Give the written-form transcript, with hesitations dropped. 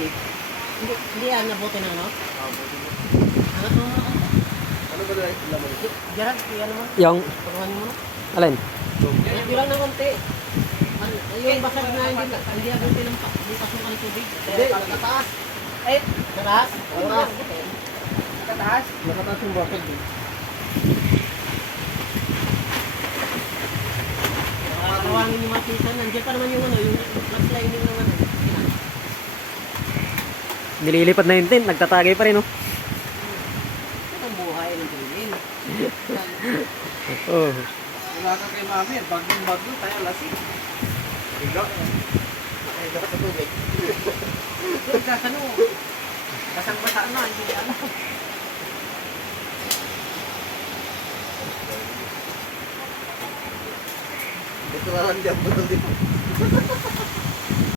plastic. Hindi yan, nabuti na, no? Buti mo. Ano ba na laman ito? Gerard, ano mo? Yung, Pagkawanin mo na. alin? Hindi lang ng konti. Yung basag na hindi agad tinampak. Hindi pasukan ng tubig. Hindi, nakataas. Eh, nataas? Nakataas. Nakataas? Nakataas yung bakit. Tawangin yung mga pisan. Nandiyan pa naman yung ano, yung flash lining ng ano. Nililipad na yung tent, nagtatagay pa rin, oh. Ito ang buhay ng bilin. Oh. Wala ka kay mami. Bagong tayo lasing. Higa. Higa sa tubig. Yung kasano, basang-basa na, hindi ano. Ito na lang dyan.